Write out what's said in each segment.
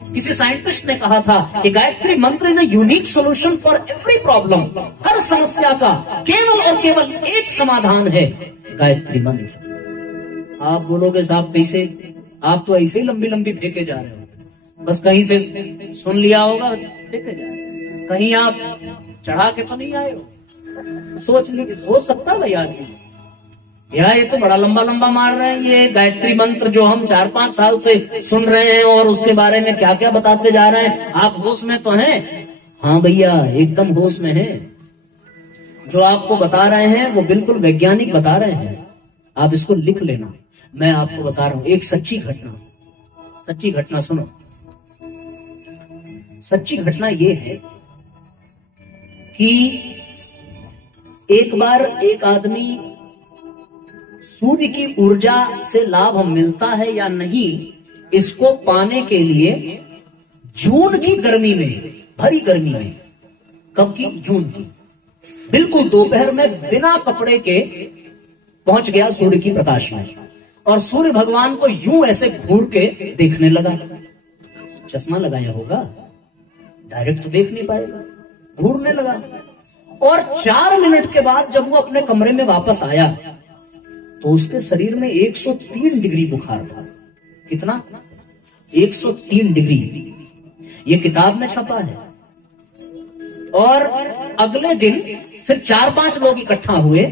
किसी साइंटिस्ट ने कहा था कि Gayatri Mantra is a unique solution for every problem. हर समस्या का केवल और केवल एक समाधान है, गायत्री मंत्र। आप बोलोगे साहब कैसे? आप तो ऐसे ही लंबी लंबी फेंके जा रहे हो, बस कहीं से सुन लिया होगा फेंके जा रहे हो, कहीं आप चढ़ा के तो नहीं आए हो। सोच सकता भाई आदमी, यार ये तो बड़ा लंबा लंबा मार रहे हैं, ये गायत्री मंत्र जो हम 4-5 साल से सुन रहे हैं और उसके बारे में क्या क्या बताते जा रहे हैं। आप होश में तो हैं? हाँ भैया, एकदम होश में हैं। जो आपको बता रहे हैं वो बिल्कुल वैज्ञानिक बता रहे हैं। आप इसको लिख लेना, मैं आपको बता रहा हूं एक सच्ची घटना सुनो। सच्ची घटना ये है कि एक बार एक आदमी सूर्य की ऊर्जा से लाभ मिलता है या नहीं, इसको पाने के लिए जून की गर्मी में, भरी गर्मी में, कब की? जून की, बिल्कुल दोपहर में बिना कपड़े के पहुंच गया सूर्य की प्रकाश में, और सूर्य भगवान को यूं ऐसे घूर के देखने लगा। चश्मा लगाया होगा, डायरेक्ट तो देख नहीं पाएगा, घूरने लगा। और 4 मिनट के बाद जब वो अपने कमरे में वापस आया तो उसके शरीर में 103 डिग्री बुखार था। कितना? 103 डिग्री। ये किताब में छपा है। और अगले दिन फिर 4-5 लोग इकट्ठा हुए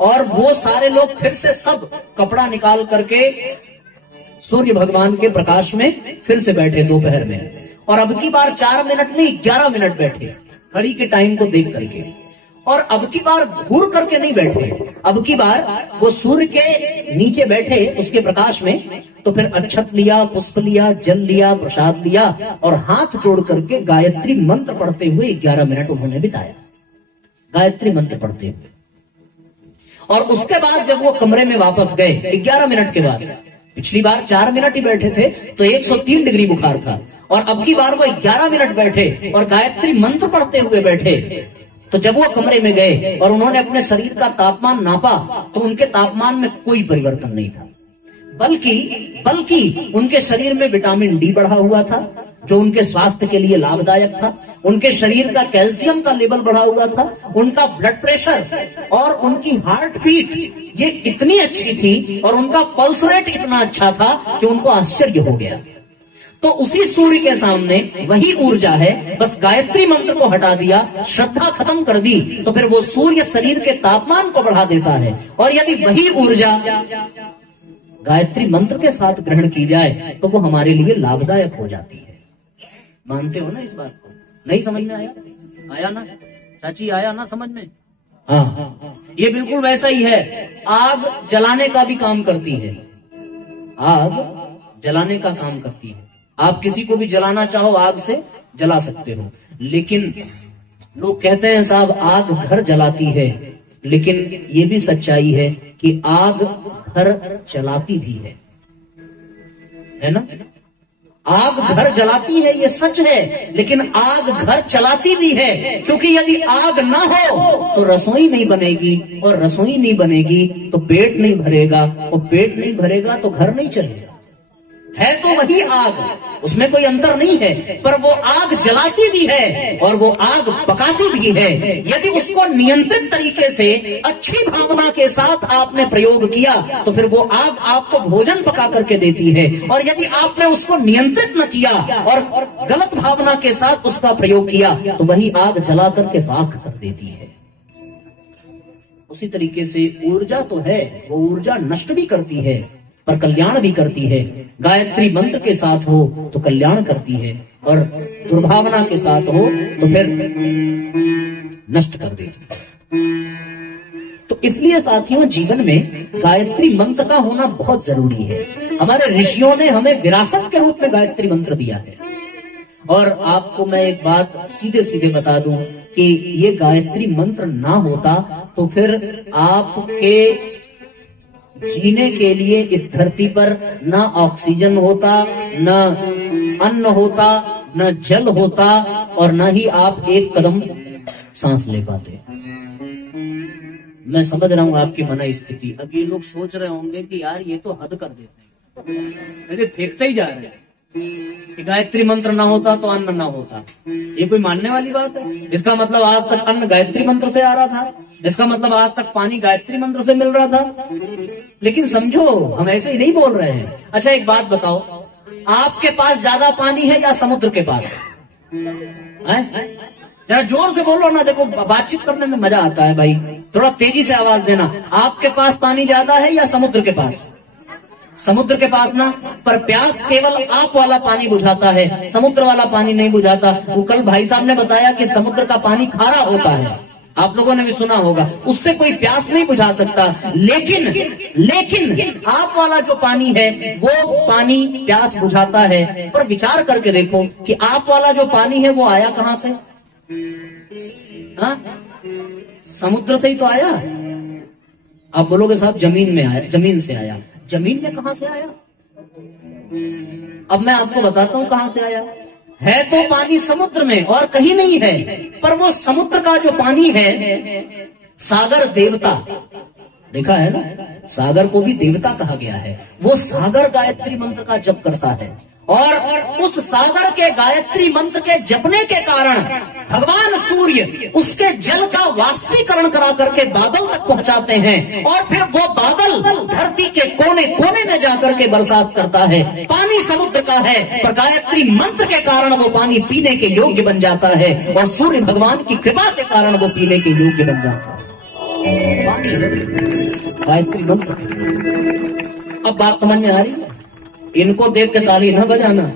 और वो सारे लोग फिर से सब कपड़ा निकाल करके सूर्य भगवान के प्रकाश में फिर से बैठे दोपहर में। और अब की बार 4 मिनट में 11 मिनट बैठे, घड़ी के टाइम को देख करके। और अब की बार घूर करके नहीं बैठे, अब की बार वो सूर्य के नीचे बैठे उसके प्रकाश में। तो फिर अक्षत लिया, पुष्प लिया, जल लिया, प्रसाद लिया और हाथ जोड़ करके गायत्री मंत्र पढ़ते हुए 11 मिनट उन्होंने बिताया, गायत्री मंत्र पढ़ते हुए। और उसके बाद जब वो कमरे में वापस गए 11 मिनट के बाद, पिछली बार 4 मिनट ही बैठे थे तो 103 डिग्री बुखार था, और अब की बार वो 11 मिनट बैठे और गायत्री मंत्र पढ़ते हुए बैठे। तो जब वो कमरे में गए और उन्होंने अपने शरीर का तापमान नापा तो उनके तापमान में कोई परिवर्तन नहीं था, बल्कि उनके शरीर में विटामिन डी बढ़ा हुआ था जो उनके स्वास्थ्य के लिए लाभदायक था। उनके शरीर का कैल्शियम का लेवल बढ़ा हुआ था, उनका ब्लड प्रेशर और उनकी हार्ट बीट ये इतनी अच्छी थी और उनका पल्स रेट इतना अच्छा था कि उनको आश्चर्य हो गया। तो उसी सूर्य के सामने वही ऊर्जा है, बस गायत्री मंत्र को हटा दिया, श्रद्धा खत्म कर दी, तो फिर वो सूर्य शरीर के तापमान को बढ़ा देता है। और यदि वही ऊर्जा गायत्री मंत्र के साथ ग्रहण की जाए तो वो हमारे लिए लाभदायक हो जाती है। मानते हो ना इस बात को? नहीं समझ में आया ना चाची? आया ना समझ में? हाँ, ये बिल्कुल वैसा ही है। आग जलाने का भी काम करती है, आग जलाने का काम करती है। आप किसी को भी जलाना चाहो आग से जला सकते हो, लेकिन लोग कहते हैं साहब आग घर जलाती है, लेकिन ये भी सच्चाई है कि आग घर जलाती भी है ना? आग घर जलाती है, ये सच है, लेकिन आग घर चलाती भी है। क्योंकि यदि आग ना हो तो रसोई नहीं बनेगी, और रसोई नहीं बनेगी तो पेट नहीं भरेगा, और पेट नहीं भरेगा तो घर नहीं चलेगा। है तो वही आग, उसमें कोई अंतर नहीं है, पर वो आग जलाती भी है और वो आग पकाती भी है। यदि उसको नियंत्रित तरीके से अच्छी भावना के साथ आपने प्रयोग किया तो फिर वो आग आपको भोजन पका करके देती है, और यदि आपने उसको नियंत्रित न किया और गलत भावना के साथ उसका प्रयोग किया तो वही आग जला करके राख कर देती है। उसी तरीके से ऊर्जा तो है, वो ऊर्जा नष्ट भी करती है पर कल्याण भी करती है। गायत्री मंत्र के साथ हो तो कल्याण करती है, और दुर्भावना के साथ हो तो फिर नष्ट कर देती है। तो इसलिए साथियों, जीवन में गायत्री मंत्र का होना बहुत जरूरी है। हमारे ऋषियों ने हमें विरासत के रूप में गायत्री मंत्र दिया है। और आपको मैं एक बात सीधे सीधे बता दूं कि ये गायत्री मंत्र ना होता तो फिर आपके जीने के लिए इस धरती पर ना ऑक्सीजन होता, ना अन्न होता, ना जल होता, और ना ही आप एक कदम सांस ले पाते। मैं समझ रहा हूं आपकी मना स्थिति। अब ये लोग सोच रहे होंगे कि यार ये तो हद कर देते हैं, फेंकते ही जा रहे हैं, कि गायत्री मंत्र ना होता तो अन्न ना होता। ये कोई मानने वाली बात है? इसका मतलब आज तक अन्न गायत्री मंत्र से आ रहा था, इसका मतलब आज तक पानी गायत्री मंत्र से मिल रहा था। लेकिन समझो, हम ऐसे ही नहीं बोल रहे हैं। अच्छा एक बात बताओ, आपके पास ज्यादा पानी है या समुद्र के पास है? जरा जोर से बोलो ना, देखो बातचीत करने में मजा आता है भाई, थोड़ा तेजी से आवाज देना। आपके पास पानी ज्यादा है या समुद्र के पास? समुद्र के पास ना, पर प्यास केवल आप वाला पानी बुझाता है, समुद्र वाला पानी नहीं बुझाता। वो कल भाई साहब ने बताया कि समुद्र का पानी खारा होता है, आप लोगों ने भी सुना होगा, उससे कोई प्यास नहीं बुझा सकता। लेकिन आप वाला जो पानी है वो पानी प्यास बुझाता है। पर विचार करके देखो कि आप वाला जो पानी है वो आया कहां से? हाँ, समुद्र से ही तो आया। आप बोलोगे साहब जमीन में आया, जमीन से आया। जमीन में कहां से आया? अब मैं आपको बताता हूं कहां से आया। है तो पानी समुद्र में और कहीं नहीं है, पर वो समुद्र का जो पानी है, सागर देवता, देखा है ना, सागर को भी देवता कहा गया है। वो सागर गायत्री मंत्र का जप करता है और उस सागर के गायत्री मंत्र के जपने के कारण भगवान सूर्य उसके जल का वाष्पीकरण करा करके बादल तक पहुंचाते हैं और फिर वो बादल धरती के कोने कोने में जाकर के बरसात करता है। पानी समुद्र का है, पर गायत्री मंत्र के कारण वो पानी पीने के योग्य बन जाता है और सूर्य भगवान की कृपा के कारण वो पीने के योग्य बन जाता है। गायत्री मंत्र। अब बात समझ में आ रही है? इनको देख के ताली न बजाना,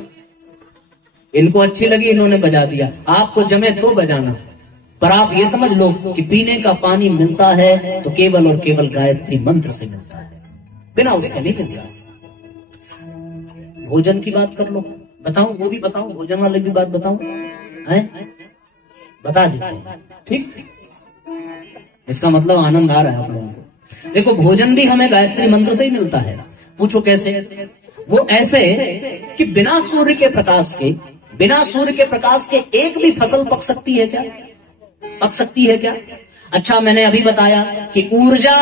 इनको अच्छी लगी इन्होंने बजा दिया, आपको जमे तो बजाना। पर आप ये समझ लो कि पीने का पानी मिलता है तो केवल और केवल गायत्री मंत्र से मिलता है, बिना उसके नहीं मिलता। भोजन की बात कर लो, बताऊं? वो भी बताऊं, भोजन वाले भी बात बताऊं? बता देता हूं, ठीक? इसका मतलब आनंद आ रहा है आप लोगों को। देखो भोजन भी हमें गायत्री मंत्र से ही मिलता है। पूछो कैसे? वो ऐसे कि बिना सूर्य के प्रकाश के एक भी फसल पक सकती है क्या? पक सकती है क्या? अच्छा मैंने अभी बताया कि ऊर्जा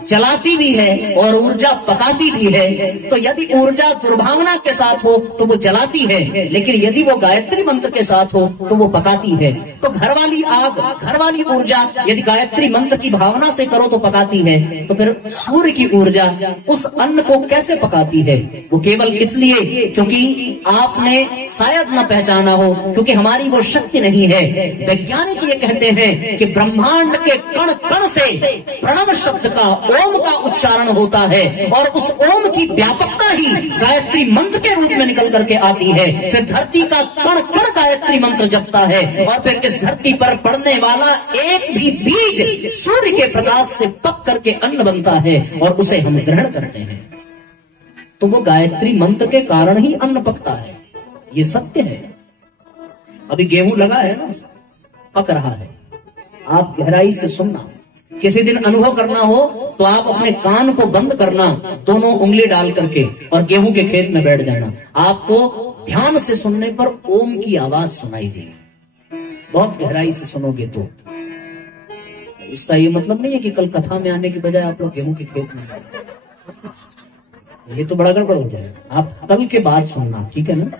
जलाती भी है और ऊर्जा पकाती भी है। तो यदि ऊर्जा दुर्भावना के साथ हो तो वो जलाती है, लेकिन यदि वो गायत्री मंत्र के साथ हो तो वो पकाती है। तो घर वाली आग, घर वाली ऊर्जा यदि गायत्री मंत्र की भावना से करो तो पकाती है, तो फिर सूर्य की ऊर्जा उस अन्न को कैसे पकाती है? वो केवल इसलिए क्योंकि आपने शायद न पहचाना हो, क्योंकि हमारी वो शक्ति नहीं है। वैज्ञानिक ये कहते हैं कि ब्रह्मांड के कण कण से प्रणव शब्द का, ओम का उच्चारण होता है और उस ओम की व्यापकता ही गायत्री मंत्र के रूप में निकल करके आती है। फिर धरती का कण कण गायत्री मंत्र जपता है और फिर इस धरती पर पड़ने वाला एक भी बीज सूर्य के प्रकाश से पक करके अन्न बनता है और उसे हम ग्रहण करते हैं। तो वो गायत्री मंत्र के कारण ही अन्न पकता है, ये सत्य है। अभी गेहूं लगा है ना, पक रहा है। आप गहराई से सुनना, किसी दिन अनुभव करना हो तो आप अपने कान को बंद करना, दोनों उंगली डाल करके, और गेहूं के खेत में बैठ जाना। आपको ध्यान से सुनने पर ओम की आवाज सुनाई देगी। बहुत गहराई से सुनोगे तो। इसका ये मतलब नहीं है कि कल कथा में आने के बजाय आप लोग गेहूं के खेत में, ये तो बड़ा गड़बड़ हो जाएगा। आप कल के बाद सुनना, ठीक है ना?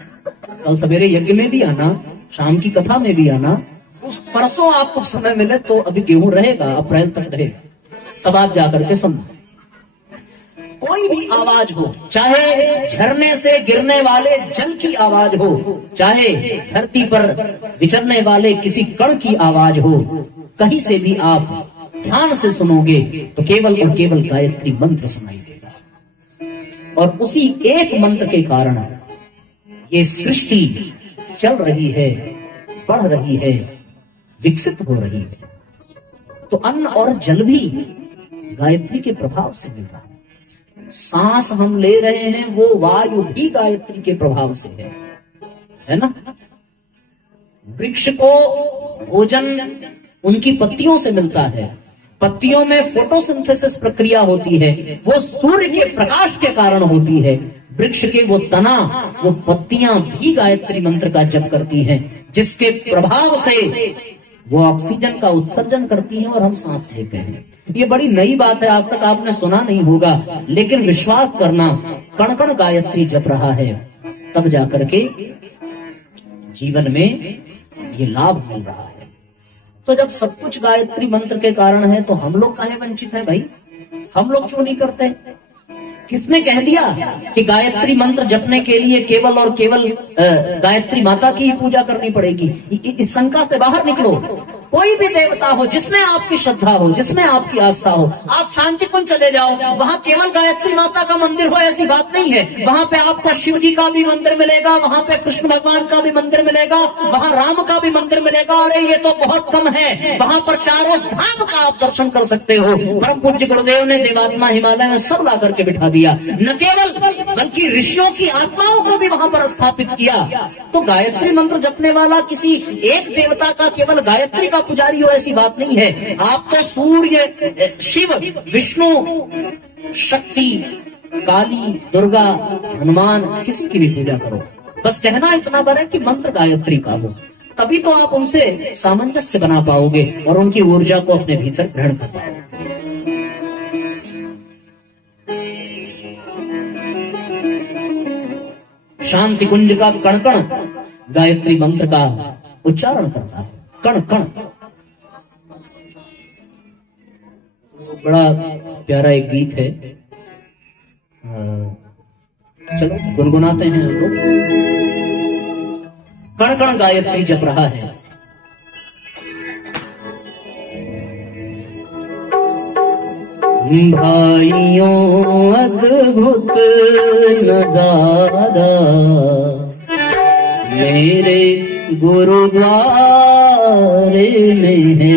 कल सवेरे यज्ञ में भी आना, शाम की कथा में भी आना। उस परसों आपको समय मिले तो अभी गेहूं रहेगा, अप्रैल तक रहेगा, तब आप जाकर के सुनना। कोई भी आवाज हो, चाहे झरने से गिरने वाले जल की आवाज हो, चाहे धरती पर विचरने वाले किसी कण की आवाज हो, कहीं से भी आप ध्यान से सुनोगे तो केवल और केवल गायत्री मंत्र सुनाई देगा। और उसी एक मंत्र के कारण ये सृष्टि चल रही है, बढ़ रही है, विकसित हो रही है। तो अन्न और जल भी गायत्री के प्रभाव से मिल रहा है। सांस हम ले रहे हैं वो वायु भी गायत्री के प्रभाव से है ना? वृक्ष को भोजन उनकी पत्तियों से मिलता है। पत्तियों में फोटोसिंथेसिस प्रक्रिया होती है, वो सूर्य के प्रकाश के कारण होती है। वृक्ष के वो तना, वो पत्तियां भी गायत्री मंत्र का जप करती हैं, जिसके प्रभाव से वो ऑक्सीजन का उत्सर्जन करती हैं और हम सांस लेते हैं। ये बड़ी नई बात है, आज तक आपने सुना नहीं होगा, लेकिन विश्वास करना, कण कण गायत्री जप रहा है तब जाकर के जीवन में ये लाभ मिल रहा है। तो जब सब कुछ गायत्री मंत्र के कारण है तो हम लोग काहे वंचित हैं भाई? हम लोग क्यों नहीं करते? किसने कह दिया कि गायत्री मंत्र जपने के लिए केवल और केवल गायत्री माता की ही पूजा करनी पड़ेगी? इस शंका से बाहर निकलो। कोई भी देवता हो, जिसमें आपकी श्रद्धा हो, जिसमें आपकी आस्था हो, आप शांति कुंज चले जाओ, वहां केवल गायत्री माता का मंदिर हो ऐसी बात नहीं है। वहां पे आपको शिव जी का भी मंदिर मिलेगा, वहां पे कृष्ण भगवान का भी मंदिर मिलेगा, वहां राम का भी मंदिर मिलेगा। अरे ये तो बहुत कम है, वहां पर चारों धाम का आप दर्शन कर सकते हो। परम पूज्य गुरुदेव ने देवात्मा हिमालय में सब ला करके बिठा दिया, न केवल बल्कि ऋषियों की आत्माओं को भी वहां पर स्थापित किया। तो गायत्री मंत्र जपने वाला किसी एक देवता का केवल गायत्री का पुजारी हो ऐसी बात नहीं है। आप तो सूर्य, शिव, विष्णु, शक्ति, काली, दुर्गा, हनुमान, किसी की भी पूजा करो। बस कहना इतना बड़ा है कि मंत्र गायत्री का हो, तभी तो आप उनसे सामंजस्य बना पाओगे और उनकी ऊर्जा को अपने भीतर ग्रहण कर पाओगे। शांति कुंज का कण कण गायत्री मंत्र का उच्चारण करता है। कण कण बड़ा प्यारा एक गीत है, चलो गुनगुनाते हैं हम लोग। कण कण गायत्री जप रहा है। भाइयों अद्भुत नजारा मेरे गुरुद्वारे में है।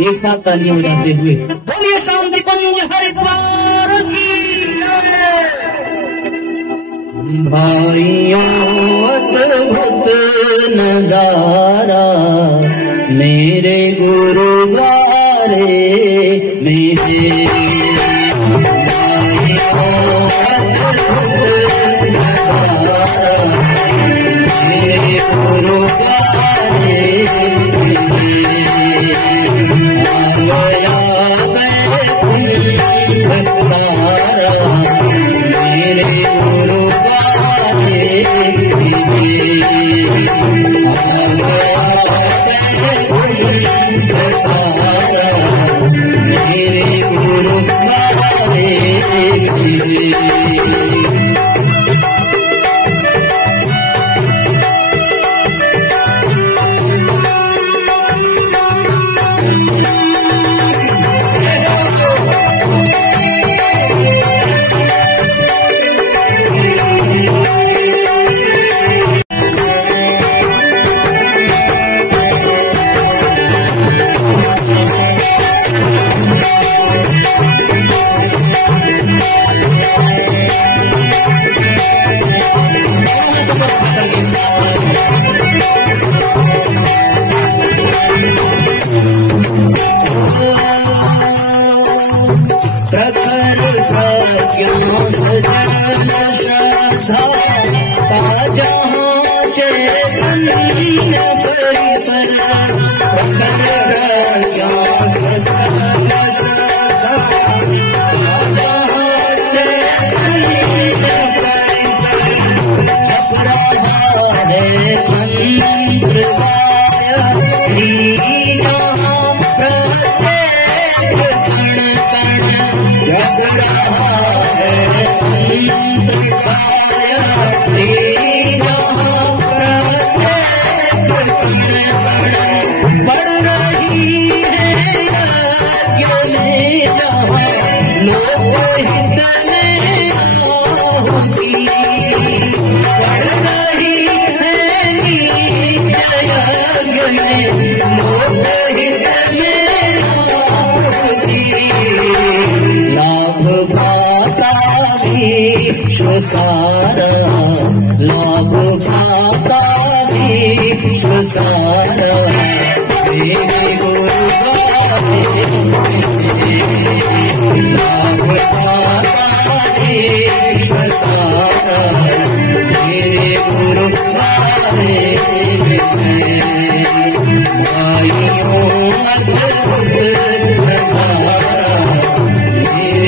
एक साथ तालियां बजाते हुए बोलिए शांति कुंज हरिद्वार की जय। भाइयों अद्भुत नजारा मेरे गुरुद्वारे में है। मेरे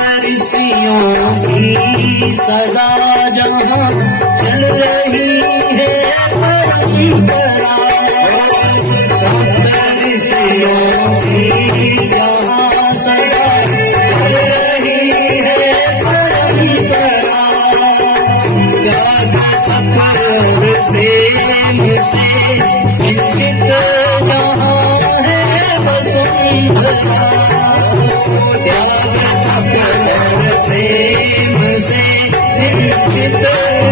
सप्तऋषियों की सदा जहाँ चल रही है परंपरा, सप्तऋषियों की जहाँ सदा चल रही है परंपरा, प्रेम से सिंचित जहाँ है वसुंधरा, त्याग प्रेम से सिंचित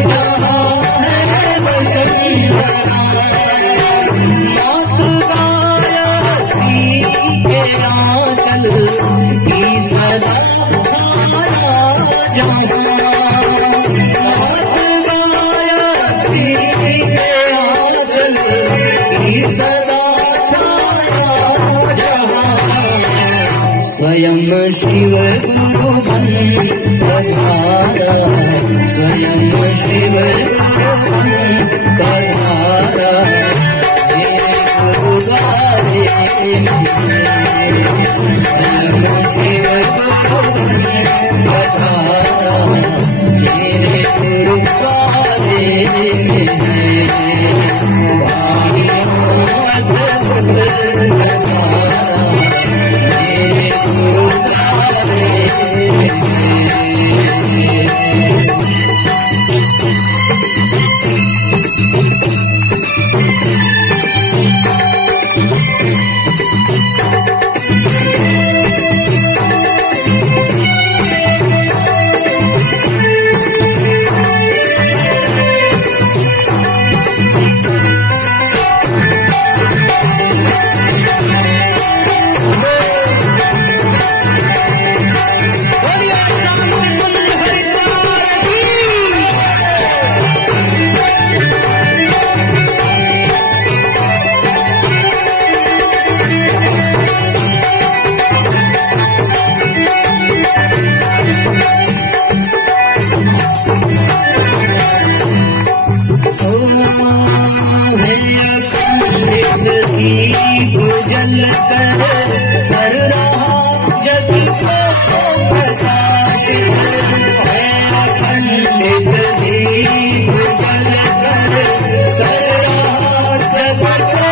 जहाँ है वसुंधरा, मातृगायत्री के आंचल की सदा छाया जहाँ, सदा छाया जहाँ, स्वयं शिव गुरु बन पधारा, स्वयं शिव गुरु बन पधारा, गुरुद्वारे स्वयं शिव गुरु बन पधारा, मेरे गुरुद्वारे दीप जल कर रहा जग को प्रकाशित है, अखंडित दीप जल कर रहा जग को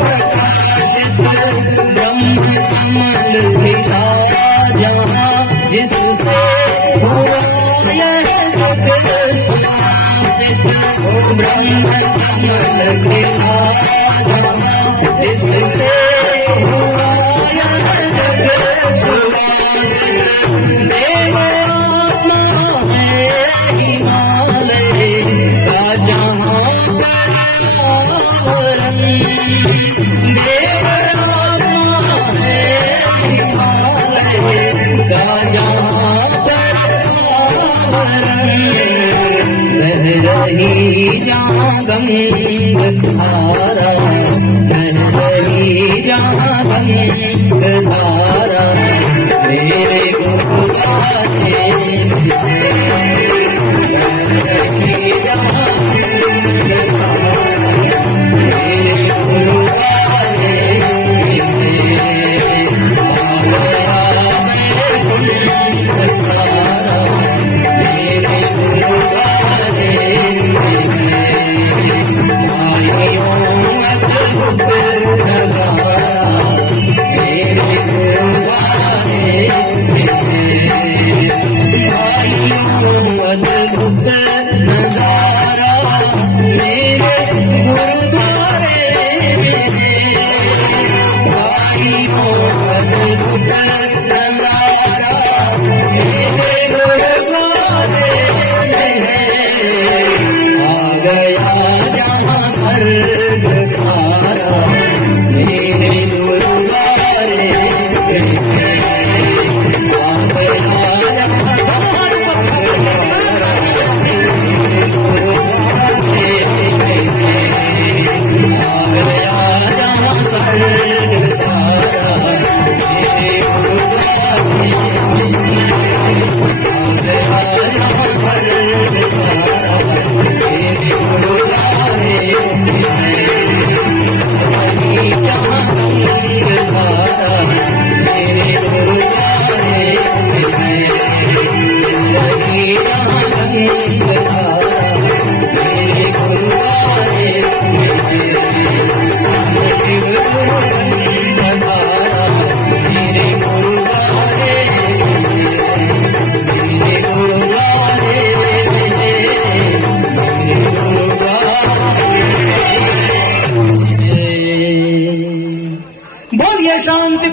प्रकाशित, ब्रह्म कमल खिला जहाँ जिससे हुआ यह जग सुशासित, ब्रह्म कमल खिला जिससे हुआ यह जग सुशासित, देव आत्मा है हिमालय का जहाँ पर आवरण, देव आत्मा है हिमालय का जहाँ पर आवरण, बह रही जहाँ गंग धारा, बह रही जहाँ गंग धारा, मेरे गुरुद्वारे बह रही जहाँ गंग धारा, मेरे गुरुद्वारे मेरे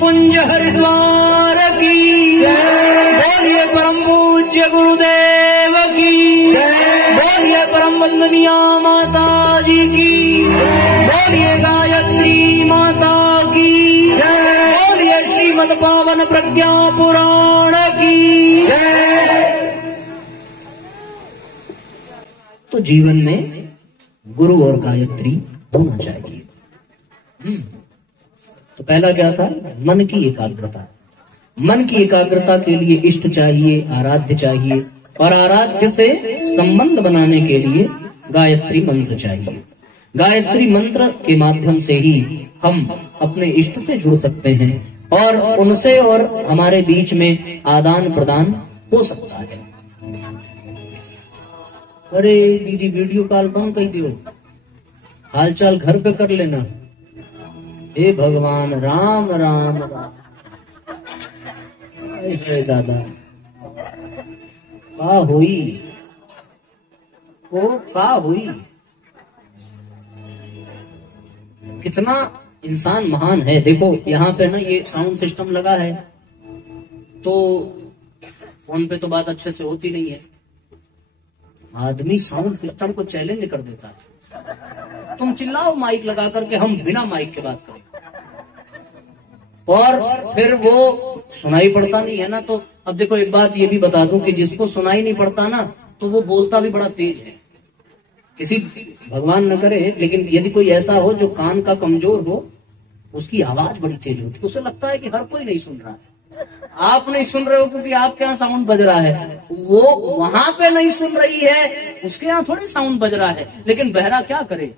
कुंज हरिद्वार की, बोलिए परम पूज्य गुरुदेव की, बोलिए परम वंदनीय माता जी की, बोलिए गायत्री माता की, बोलिए श्रीमद् पावन प्रज्ञा पुराण की। तो जीवन में गुरु और गायत्री होना चाहिए। तो पहला क्या था? मन की एकाग्रता। मन की एकाग्रता के लिए इष्ट चाहिए, आराध्य चाहिए, और आराध्य से संबंध बनाने के लिए गायत्री मंत्र चाहिए। गायत्री मंत्र के माध्यम से ही हम अपने इष्ट से जुड़ सकते हैं और उनसे और हमारे बीच में आदान प्रदान हो सकता है। अरे दीदी वीडियो कॉल बंद कर दियो, हालचाल घर पे कर लेना। हे भगवान, राम राम राम। हे दादा, का हुई वो का हुई। कितना इंसान महान है। देखो यहाँ पे ना ये साउंड सिस्टम लगा है, तो फोन पे तो बात अच्छे से होती नहीं है। आदमी साउंड सिस्टम को चैलेंज कर देता है, तुम चिल्लाओ माइक लगा करके, हम बिना माइक के बात करें। और फिर वो सुनाई पड़ता नहीं है ना। तो अब देखो एक बात ये भी बता दूं कि जिसको सुनाई नहीं पड़ता ना, तो वो बोलता भी बड़ा तेज है। किसी, भगवान न करे, लेकिन यदि कोई ऐसा हो जो कान का कमजोर हो, उसकी आवाज बड़ी तेज होती है, उसे लगता है कि हर कोई नहीं सुन रहा है। आप नहीं सुन रहे हो क्योंकि आपके यहाँ साउंड बज रहा है, वो वहां पे नहीं सुन रही है, उसके यहाँ थोड़ी साउंड बज रहा है। लेकिन बहरा क्या करे।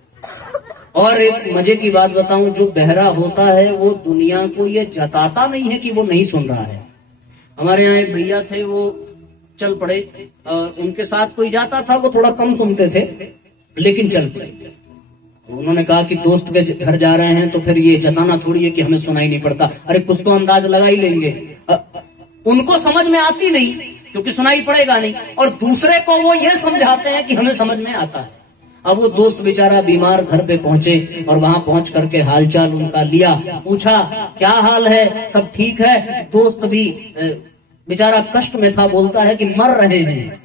और एक मजे की बात बताऊं, जो बहरा होता है वो दुनिया को ये जताता नहीं है कि वो नहीं सुन रहा है। हमारे यहाँ एक भैया थे, वो चल पड़े, उनके साथ कोई जाता था, वो थोड़ा कम सुनते थे लेकिन चल पड़े। उन्होंने कहा कि दोस्त के घर जा रहे हैं तो फिर ये जताना थोड़ी है कि हमें सुनाई नहीं पड़ता। अरे कुछ तो अंदाज लगा ही लेंगे। उनको समझ में आती नहीं क्योंकि सुनाई पड़ेगा नहीं, और दूसरे को वो ये समझाते हैं कि हमें समझ में आता है। अब वो दोस्त बेचारा बीमार घर पे पहुंचे और वहां पहुंच करके हालचाल उनका लिया, पूछा क्या हाल है, सब ठीक है। दोस्त भी बेचारा कष्ट में था, बोलता है कि मर रहे हैं।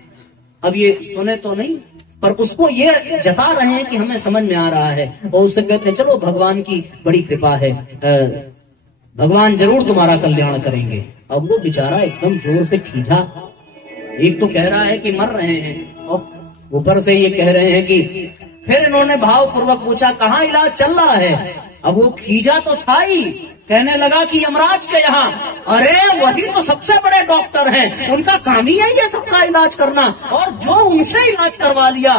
अब ये सुने तो नहीं, पर उसको ये जता रहे हैं कि हमें समझ में आ रहा है, और उससे कहते हैं चलो भगवान की बड़ी कृपा है, भगवान जरूर तुम्हारा कल्याण करेंगे। अब वो बेचारा एकदम जोर से खींचा। एक तो कह रहा है कि मर रहे हैं और ऊपर से ये कह रहे हैं कि, फिर इन्होंने भावपूर्वक पूछा कहाँ इलाज चल रहा है। अब वो खींचा तो था ही, कहने लगा कि यमराज के यहाँ। अरे वही तो सबसे बड़े डॉक्टर हैं, उनका काम ही है ये सबका इलाज करना, और जो उनसे इलाज करवा लिया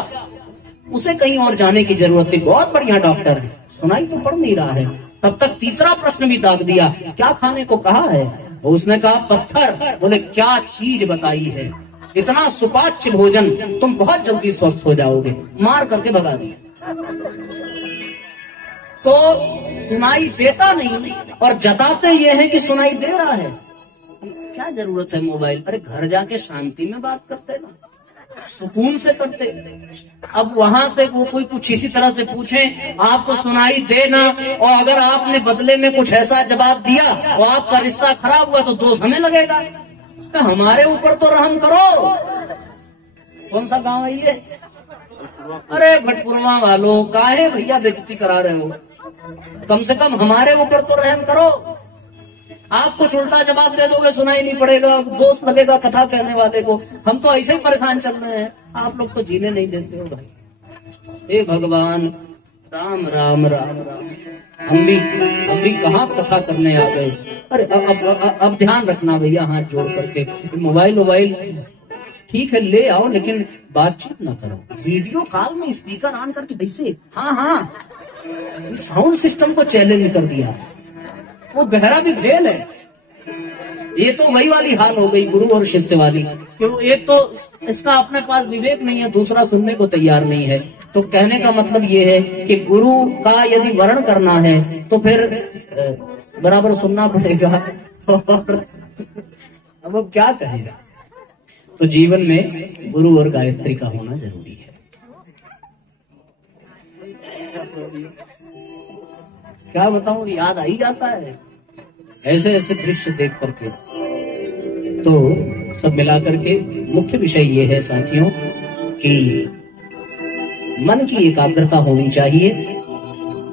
उसे कहीं और जाने की जरूरत नहीं, बहुत बढ़िया डॉक्टर है। सुनाई तो पड़ नहीं रहा है। तब तक तीसरा प्रश्न भी दाग दिया, क्या खाने को कहा है। उसने कहा पत्थर। बोले क्या चीज बताई है, इतना सुपाच्य भोजन, तुम बहुत जल्दी स्वस्थ हो जाओगे। मार करके भगा दिया। तो सुनाई देता नहीं और जताते ये है कि सुनाई दे रहा है। क्या जरूरत है मोबाइल, अरे घर जाके शांति में बात करते ना, सुकून से करते। अब वहां से वो कोई कुछ इसी तरह से पूछे, आपको सुनाई देना, और अगर आपने बदले में कुछ ऐसा जवाब दिया और आपका रिश्ता खराब हुआ तो दोष हमें लगेगा। तो हमारे ऊपर तो रहम करो। कौन सा गांव है ये? अरे भटपुरवा वालों, काहे भैया बेइज्जती करा रहे हो, कम से कम हमारे ऊपर तो रहम करो। आप कुछ उल्टा जवाब दे दोगे, सुनाई नहीं पड़ेगा, दोस्त लगेगा कथा कहने वाले को। हम तो ऐसे ही परेशान चल रहे हैं, आप लोग तो जीने नहीं देते हो भाई। हे भगवान, राम राम राम राम। हम भी कहाँ कथा करने आ गए। अरे अब ध्यान रखना भैया, हाथ जोड़ करके। मोबाइल ठीक है ले आओ, लेकिन बातचीत ना करो। वीडियो कॉल में स्पीकर ऑन करके वैसे, हाँ, साउंड सिस्टम को चैलेंज कर दिया। वो बहरा भी फेल है। ये तो वही वाली हाल हो गई गुरु और शिष्य वाली, कि एक तो इसका अपने पास विवेक नहीं है, दूसरा सुनने को तैयार नहीं है। तो कहने का मतलब ये है कि गुरु का यदि वर्ण करना है तो फिर बराबर सुनना पड़ेगा। अब वो क्या कहेगा। तो जीवन में गुरु और गायत्री का होना जरूरी है। क्या बताऊं, याद आ ही जाता है। ऐसे ऐसे दृश्य देख करके तो सब मिलाकर के मुख्य विषय ये है साथियों कि मन की एकाग्रता होनी चाहिए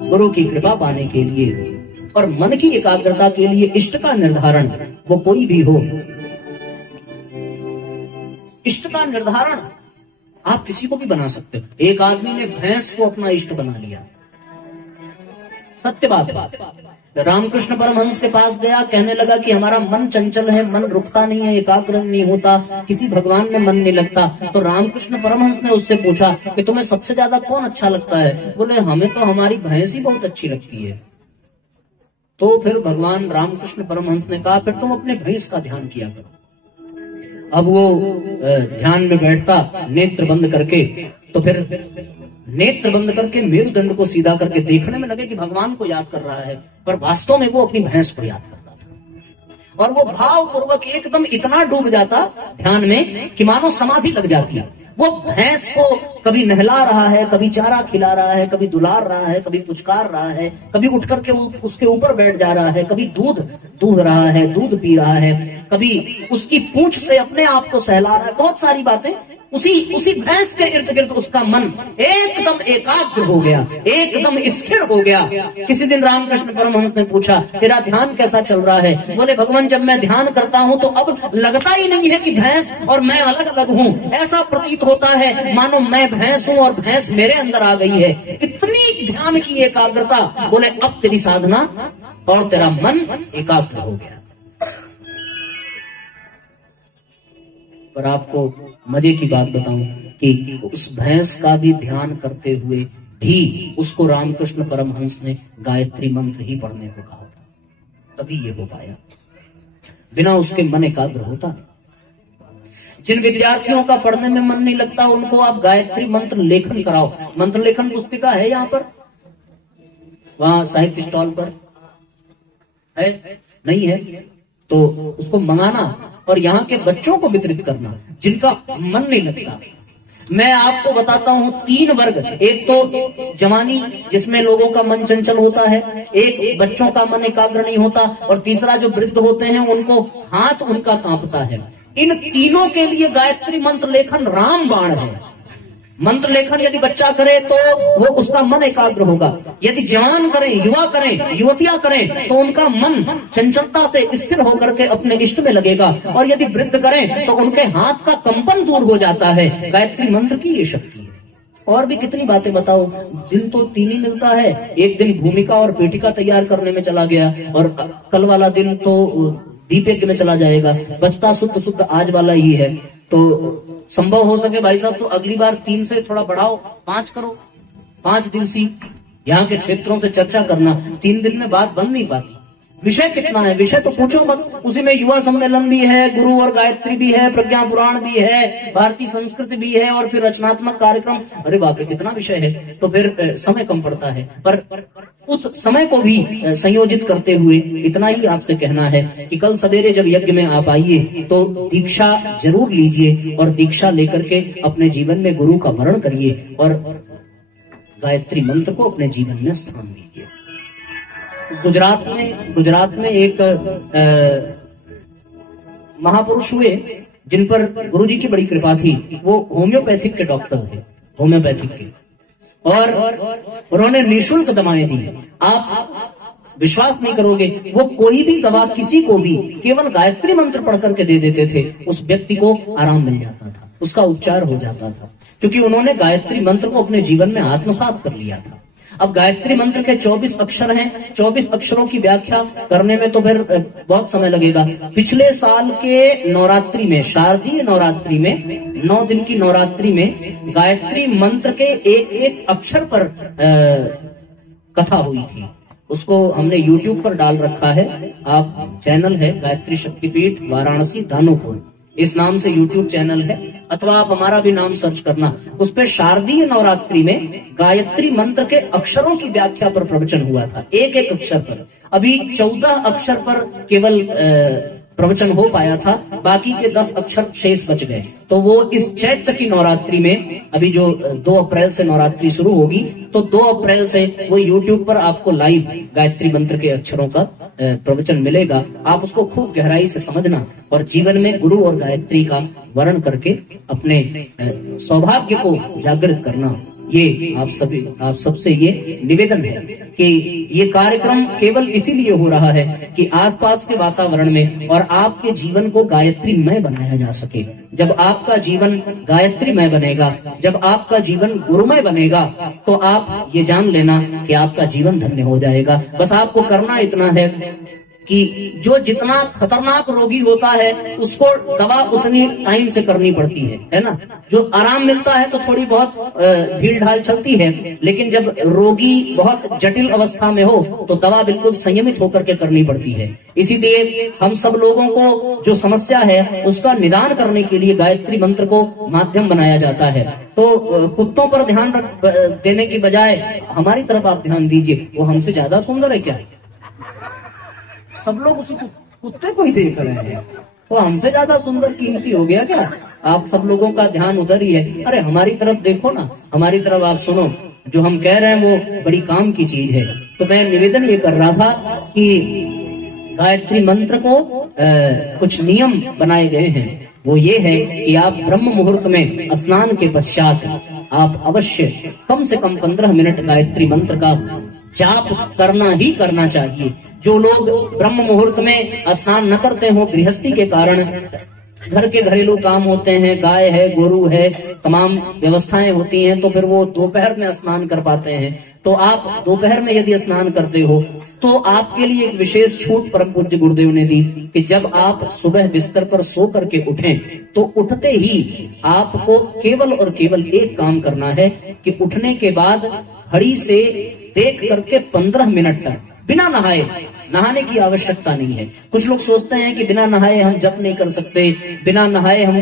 गुरु की कृपा पाने के लिए। और मन की एकाग्रता के लिए इष्ट का निर्धारण वो कोई भी हो, इष्ट का निर्धारण आप किसी को भी बना सकते हो। एक आदमी ने भैंस को अपना इष्ट बना लिया, सत्य बात है। रामकृष्ण परमहंस के पास गया, कहने लगा कि हमारा मन चंचल है, मन रुकता नहीं है, एकाग्र नहीं होता, किसी भगवान में मन नहीं लगता। तो रामकृष्ण परमहंस ने उससे पूछा कि तुम्हें सबसे ज्यादा कौन अच्छा लगता है? बोले हमें तो हमारी भैंस ही बहुत अच्छी लगती है। तो फिर भगवान रामकृष्ण परमहंस ने कहा फिर तुम अपने भैंस का ध्यान किया करो। अब वो ध्यान में बैठता नेत्र बंद करके, तो फिर नेत्र बंद करके मेरुदंड को सीधा करके देखने में लगे कि भगवान को याद कर रहा है, पर वास्तव में वो अपनी भैंस को याद कर रहा था। और वो भाव पूर्वक एकदम इतना डूब जाता ध्यान में कि मानो समाधि लग जाती है। वो भैंस को कभी नहला रहा है, कभी चारा खिला रहा है, कभी दुलार रहा है, कभी पुचकार रहा है, कभी उठ करके वो उसके ऊपर बैठ जा रहा है, कभी दूध दूध रहा है, दूध पी रहा है, कभी उसकी पूंछ से अपने आप को सहला रहा है। बहुत सारी बातें। उसी भैंस के इर्द गिर्द उसका मन एकदम एकाग्र हो गया, एकदम स्थिर हो गया। किसी दिन रामकृष्ण परमहंस ने पूछा तेरा ध्यान कैसा चल रहा है? बोले भगवान जब मैं ध्यान करता हूं तो अब लगता ही नहीं है कि भैंस और मैं अलग अलग हूं। ऐसा प्रतीत होता है मानो मैं भैंस हूं और भैंस मेरे अंदर आ गई है। इतनी ध्यान की एकाग्रता। बोले अब तेरी साधना और तेरा मन एकाग्र हो गया। पर आपको मजे की बात बताऊं कि उस भैंस का भी ध्यान करते हुए भी उसको रामकृष्ण परमहंस ने गायत्री मंत्र ही पढ़ने को कहा था, तभी ये हो पाया। बिना उसके मन एकाग्र होता। जिन विद्यार्थियों का पढ़ने में मन नहीं लगता उनको आप गायत्री मंत्र लेखन कराओ। मंत्र लेखन पुस्तिका है यहाँ पर, वहां साहित्य स्टॉल पर है, नहीं है तो उसको मंगाना और यहाँ के बच्चों को वितरित करना जिनका मन नहीं लगता। मैं आपको बताता हूँ 3 वर्ग। एक तो जवानी जिसमें लोगों का मन चंचल होता है, एक बच्चों का मन एकाग्र नहीं होता, और तीसरा जो वृद्ध होते हैं उनको हाथ उनका कांपता है। इन तीनों के लिए गायत्री मंत्र लेखन रामबाण है। मंत्र लेखन यदि बच्चा करे तो वो उसका मन एकाग्र होगा। यदि जवान करें, युवा करें, युवतियां करें तो उनका मन चंचलता से स्थिर होकर के अपने इष्ट में लगेगा। और यदि वृद्ध करें तो उनके हाथ का कंपन दूर हो जाता है। गायत्री मंत्र की ये शक्ति है। और भी कितनी बातें बताओ। दिन तो 3 ही मिलता है। एक दिन भूमिका और पेटिका तैयार करने में चला गया और कल वाला दिन तो दीपयज्ञ में चला जाएगा। बचता शुद्ध आज वाला ही है। तो संभव हो सके भाई साहब तो अगली बार 3 से थोड़ा बढ़ाओ, 5 करो। 5 दिवसीय यहाँ के क्षेत्रों से चर्चा करना। 3 दिन में बात बन नहीं पाती। विषय कितना है, विषय तो पूछो मत। उसी में युवा सम्मेलन भी है, गुरु और गायत्री भी है, प्रज्ञा पुराण भी है, भारतीय संस्कृति भी है, और फिर रचनात्मक कार्यक्रम। अरे बाप रे कितना विषय है। तो फिर समय कम पड़ता है। पर उस समय को भी संयोजित करते हुए इतना ही आपसे कहना है कि कल सवेरे जब यज्ञ में आप आइए तो दीक्षा जरूर लीजिए और दीक्षा लेकर के अपने जीवन में गुरु का वरण करिए और गायत्री मंत्र को अपने जीवन में स्थान दीजिए। गुजरात में एक महापुरुष हुए जिन पर गुरुजी की बड़ी कृपा थी। वो होम्योपैथिक के डॉक्टर थे, होम्योपैथिक के, और उन्होंने निःशुल्क दवाएं दी। आप विश्वास नहीं करोगे, वो कोई भी दवा किसी को भी केवल गायत्री मंत्र पढ़ करके दे देते थे, उस व्यक्ति को आराम मिल जाता था, उसका उपचार हो जाता था, क्योंकि उन्होंने गायत्री मंत्र को अपने जीवन में आत्मसात कर लिया था। अब गायत्री मंत्र के 24 अक्षर हैं। 24 अक्षरों की व्याख्या करने में तो फिर बहुत समय लगेगा। पिछले साल के नवरात्रि में, शारदीय नवरात्रि में, 9 दिन की नवरात्रि में गायत्री मंत्र के एक अक्षर पर कथा हुई थी। उसको हमने YouTube पर डाल रखा है। आप चैनल है गायत्री शक्तिपीठ वाराणसी दानोपुर, इस नाम से YouTube चैनल है, अथवा आप हमारा भी नाम सर्च करना। उस पे शारदीय नवरात्रि में गायत्री मंत्र के अक्षरों की व्याख्या पर प्रवचन हुआ था, एक अक्षर पर। अभी 14 अक्षर पर केवल प्रवचन हो पाया था, बाकी के 10 अक्षर शेष बच गए। तो वो इस चैत्र की नवरात्रि में, अभी जो 2 अप्रैल से नवरात्रि शुरू होगी, तो 2 अप्रैल से वो YouTube पर आपको लाइव गायत्री मंत्र के अक्षरों का प्रवचन मिलेगा। आप उसको खूब गहराई से समझना और जीवन में गुरु और गायत्री का वर्ण करके अपने सौभाग्य को जागृत करना। ये आप सबसे ये निवेदन है कि ये कार्यक्रम केवल इसीलिए हो रहा है कि आसपास के वातावरण में और आपके जीवन को गायत्रीमय बनाया जा सके। जब आपका जीवन गायत्रीमय बनेगा, जब आपका जीवन गुरुमय बनेगा, तो आप ये जान लेना कि आपका जीवन धन्य हो जाएगा। बस आपको करना इतना है कि जो जितना खतरनाक रोगी होता है उसको दवा उतनी टाइम से करनी पड़ती है ना। जो आराम मिलता है तो थोड़ी बहुत भीड़ ढाल चलती है, लेकिन जब रोगी बहुत जटिल अवस्था में हो तो दवा बिल्कुल संयमित होकर के करनी पड़ती है। इसीलिए हम सब लोगों को जो समस्या है उसका निदान करने के लिए गायत्री मंत्र को माध्यम बनाया जाता है। तो कुत्तों पर ध्यान देने की बजाय हमारी तरफ आप ध्यान दीजिए। वो हमसे ज्यादा सुंदर है क्या? सब लोग उसी कुत्ते को ही देख रहे हैं, वो हमसे ज्यादा सुंदर कीमती हो गया क्या? आप सब लोगों का ध्यान उधर ही है। अरे हमारी तरफ देखो ना, हमारी तरफ आप सुनो। जो हम कह रहे हैं वो बड़ी काम की चीज है। तो मैं निवेदन ये कर रहा था कि गायत्री मंत्र को कुछ नियम बनाए गए हैं। वो ये है कि आप ब्रह्म मुहूर्त में स्नान के पश्चात आप अवश्य कम से कम 15 मिनट गायत्री मंत्र का जाप करना ही करना चाहिए। जो लोग ब्रह्म मुहूर्त में स्नान न करते हो, गृहस्थी के कारण घर के घरेलू काम होते हैं, गाय है, गोरू है, तमाम व्यवस्थाएं होती हैं, तो फिर वो दोपहर में स्नान कर पाते हैं। तो आप दोपहर में यदि स्नान करते हो तो आपके लिए एक विशेष छूट परम पूज्य गुरुदेव ने दी कि जब आप सुबह बिस्तर पर सो करके उठें तो उठते ही आपको केवल और केवल एक काम करना है कि उठने के बाद घड़ी से देख करके 15 मिनट तक बिना नहाए, नहाने की आवश्यकता नहीं है। कुछ लोग सोचते हैं कि बिना नहाए हम जप नहीं कर सकते, बिना नहाए हम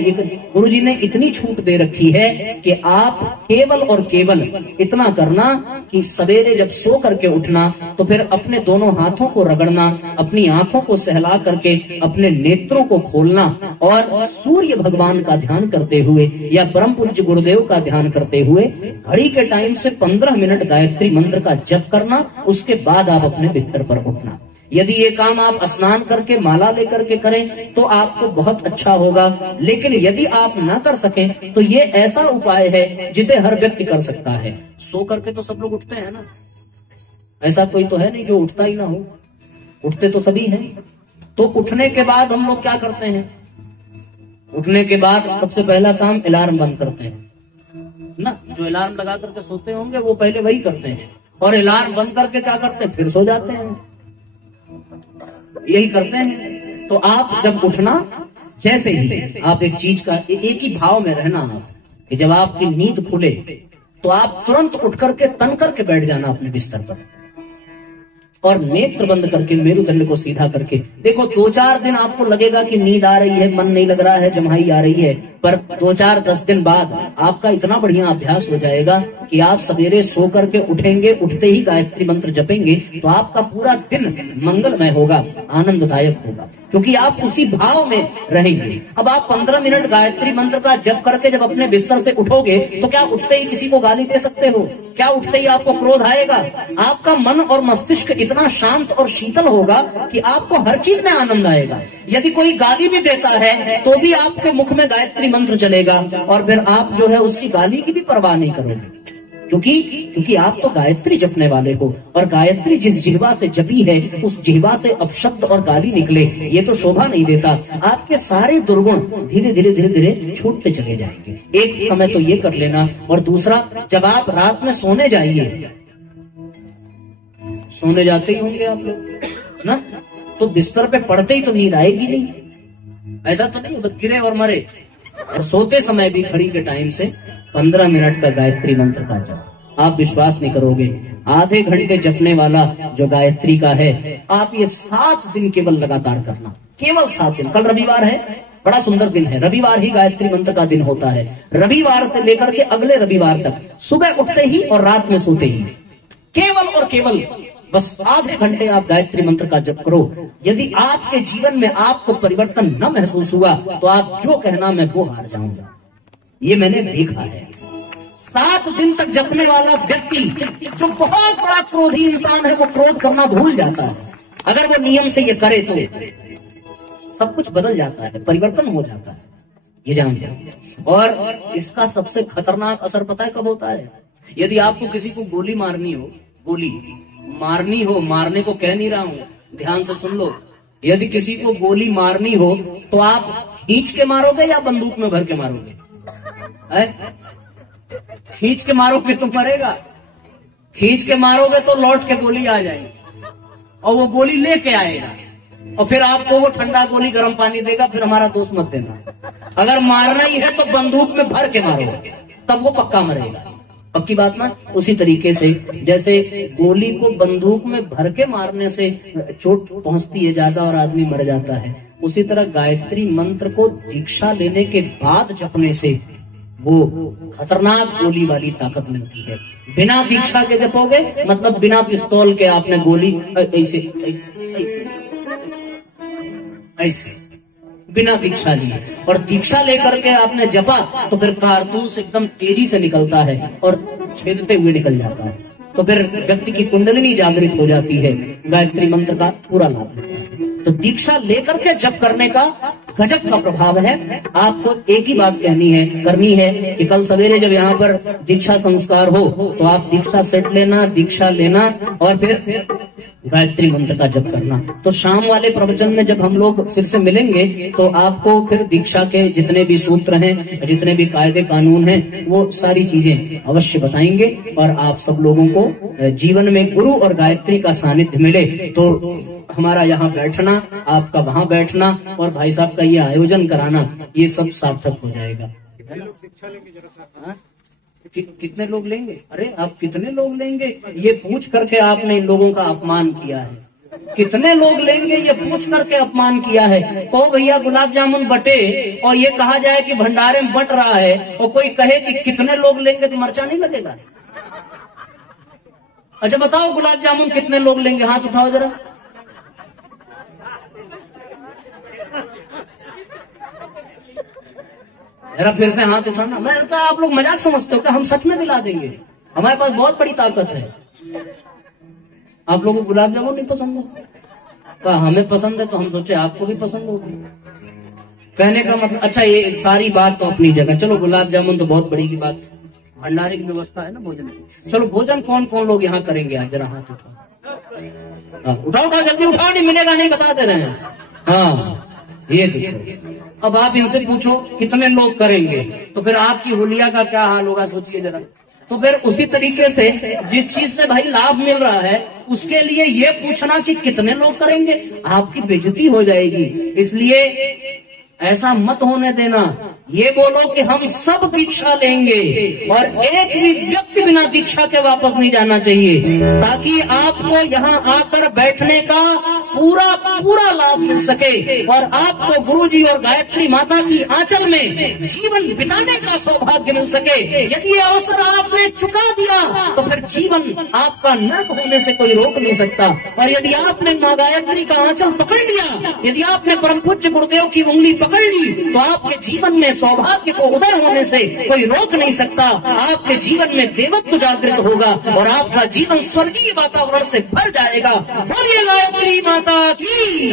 गुरुजी ने इतनी छूट दे रखी है कि आप केवल और केवल इतना करना कि सवेरे जब सो करके उठना तो फिर अपने दोनों हाथों को रगड़ना, अपनी आंखों को सहला करके अपने नेत्रों को खोलना और सूर्य भगवान का ध्यान करते हुए या परम पूज्य गुरुदेव का ध्यान करते हुए घड़ी के टाइम से 15 मिनट गायत्री मंत्र का जप करना। उसके बाद आप अपने बिस्तर पर उठना। यदि ये काम आप स्नान करके माला लेकर के करें तो आपको बहुत अच्छा होगा। लेकिन यदि आप ना कर सकें तो ये ऐसा उपाय है जिसे हर व्यक्ति कर सकता है। सो करके तो सब लोग उठते हैं ना, ऐसा कोई तो है नहीं जो उठता ही ना हो, उठते तो सभी हैं। तो उठने के बाद हम लोग क्या करते हैं? उठने के बाद सबसे पहला काम अलार्म बंद करते हैं ना। जो अलार्म लगा करके सोते होंगे वो पहले वही करते हैं, और अलार्म बंद करके क्या करते हैं? फिर सो जाते हैं, यही करते हैं। तो आप जब उठना, जैसे ही आप एक चीज का एक ही भाव में रहना आप कि जब आपकी नींद खुले तो आप तुरंत उठ करके तन करके बैठ जाना अपने बिस्तर पर और नेत्र बंद करके मेरुदंड को सीधा करके देखो। 2-4 दिन आपको लगेगा कि नींद आ रही है, मन नहीं लग रहा है, जम्हाई आ रही है, पर 2-4-10 दिन बाद आपका इतना बढ़िया अभ्यास हो जाएगा कि आप सवेरे सो करके उठेंगे, उठते ही गायत्री मंत्र जपेंगे तो आपका पूरा दिन मंगलमय होगा, आनंददायक होगा, क्योंकि आप उसी भाव में रहेंगे। अब आप 15 मिनट गायत्री मंत्र का जप करके जब अपने बिस्तर से उठोगे तो क्या उठते ही किसी को गाली दे सकते हो? क्या उठते ही आपको क्रोध आएगा? आपका मन और मस्तिष्क इतना शांत और शीतल होगा कि आपको हर चीज में आनंद आएगा। यदि कोई गाली भी देता है तो भी आपके मुख में गायत्री मंत्र चलेगा और फिर आप जो है उसकी गाली की भी परवाह नहीं करोगे, क्योंकि आप तो गायत्री जपने वाले हो। और गायत्री जिस जिह्वा से जपी है उस जिह्वा से अपशब्द और गाली निकले ये तो शोभा नहीं देता। आपके सारे दुर्गुण धीरे धीरे धीरे धीरे छूटते चले जाएंगे। एक समय तो ये कर लेना। और दूसरा, जब आप रात में सोने जाइए, सोने जाते ही होंगे आप लोग ना, तो बिस्तर पे पड़ते ही तो नींद आएगी नहीं, ऐसा तो नहीं बस गिरे और मरे। और सोते समय भी घड़ी के टाइम से 15 मिनट का गायत्री मंत्र का जप। आप विश्वास नहीं करोगे, आधे घंटे जपने वाला जो गायत्री का है, आप ये 7 दिन केवल लगातार करना, केवल 7 दिन। कल रविवार है, बड़ा सुंदर दिन है, रविवार ही गायत्री मंत्र का दिन होता है। रविवार से लेकर के अगले रविवार तक सुबह उठते ही और रात में सोते ही केवल और केवल बस आधे घंटे आप गायत्री मंत्र का जप करो। यदि आपके जीवन में आपको परिवर्तन न महसूस हुआ तो आप जो कहना मैं वो हार जाऊंगा, ये मैंने देखा है। 7 दिन तक जपने वाला व्यक्ति जो बहुत बड़ा क्रोधी इंसान है, वो क्रोध करना भूल जाता है। अगर वो नियम से ये करे तो सब कुछ बदल जाता है, परिवर्तन हो जाता है, ये जान जाए। और इसका सबसे खतरनाक असर पता है कब होता है? यदि आपको किसी को गोली मारनी हो, गोली मारनी हो, मारने को कह नहीं रहा हूं, ध्यान से सुन लो। यदि किसी को गोली मारनी हो तो आप खींच के मारोगे या बंदूक में भर के मारोगे? खींच के मारोगे तो मरेगा, खींच के मारोगे तो लौट के गोली आ जाएगी और वो गोली लेके आएगा और फिर आपको वो ठंडा गोली गर्म पानी देगा, फिर हमारा दोस्त मत देना। अगर मारना ही है तो बंदूक में भर के मारोगे, तब वो पक्का मरेगा। पक्की बात ना? उसी तरीके से जैसे गोली को बंदूक में भर के मारने से चोट पहुंचती है ज्यादा और आदमी मर जाता है, उसी तरह गायत्री मंत्र को दीक्षा लेने के बाद जपने से वो खतरनाक गोली वाली ताकत मिलती है। बिना दीक्षा के जपोगे मतलब बिना पिस्तौल के आपने गोली ऐसे ऐसे ऐसे बिना दीक्षा लिए, और दीक्षा लेकर के आपने जपा तो फिर कारतूस एकदम तेजी से निकलता है और छेदते हुए निकल जाता है। तो फिर व्यक्ति की कुंडलिनी जागृत हो जाती है, गायत्री मंत्र का पूरा लाभ मिलता है। तो दीक्षा लेकर के जप करने का गजब का प्रभाव है। आपको एक ही बात करनी है कि कल सवेरे जब यहाँ पर दीक्षा संस्कार हो तो आप दीक्षा सेट लेना, दीक्षा लेना और फिर गायत्री मंत्र का जप करना। तो शाम वाले प्रवचन में जब हम लोग फिर से मिलेंगे तो आपको फिर दीक्षा के जितने भी सूत्र हैं, जितने भी कायदे कानून हैं, वो सारी चीजें अवश्य बताएंगे और आप सब लोगों को जीवन में गुरु और गायत्री का सानिध्य मिले तो हमारा यहाँ बैठना, आपका वहाँ बैठना और भाई साहब का ये आयोजन कराना, ये सब सार्थक हो जाएगा। कितने लोग लेंगे? अरे आप कितने लोग लेंगे ये पूछ करके आपने इन लोगों का अपमान किया है। कितने लोग लेंगे ये पूछ करके अपमान किया है। तो भैया गुलाब जामुन बटे और ये कहा जाए कि भंडारे में बट रहा है और कोई कहे कि कितने लोग लेंगे तो मर्चा नहीं लगेगा? अच्छा बताओ गुलाब जामुन कितने लोग लेंगे? हाथ उठाओ जरा। जरा फिर से हाथ उठाना। मैं कहता आप लोग मजाक समझते हो क्या? हम सच में दिला देंगे, हमारे पास बहुत बड़ी ताकत है। आप लोगों को गुलाब जामुन नहीं पसंद है? तो हमें पसंद है तो हम सोचे आपको भी पसंद होगी। कहने का मतलब, अच्छा ये सारी बात तो अपनी जगह, चलो गुलाब जामुन तो बहुत बड़ी की बात है, भंडारे की व्यवस्था है ना भोजन की। चलो भोजन कौन कौन लोग यहाँ करेंगे? आज जरा हाथ उठाओ, उठाओ जल्दी उठाओ, नहीं मिलेगा नहीं, बता दे रहे हैं। हाँ ये देखो, अब आप इनसे पूछो कितने लोग करेंगे तो फिर आपकी हुलिया का क्या हाल होगा, सोचिए जरा। तो फिर उसी तरीके से जिस चीज से भाई लाभ मिल रहा है उसके लिए ये पूछना कि कितने लोग करेंगे, आपकी बेइज्जती हो जाएगी। इसलिए ऐसा मत होने देना। ये बोलो कि हम सब दीक्षा लेंगे और एक भी व्यक्ति बिना दीक्षा के वापस नहीं जाना चाहिए, ताकि आपको यहाँ आकर बैठने का पूरा लाभ मिल सके और आपको गुरुजी और गायत्री माता की आंचल में जीवन बिताने का सौभाग्य मिल सके। यदि ये अवसर आपने चुका दिया तो फिर जीवन आपका नर्क होने से कोई रोक नहीं सकता। और यदि आपने माँ गायत्री का आंचल पकड़ लिया, यदि आपने परम पूज्य गुरुदेव की उंगली पकड़ ली तो आपके जीवन में सौभाग्य को उदय होने से कोई रोक नहीं सकता। आपके जीवन में देवत्व जागृत होगा और आपका जीवन स्वर्गीय वातावरण से भर जाएगा। बोलिए गायत्री माता की।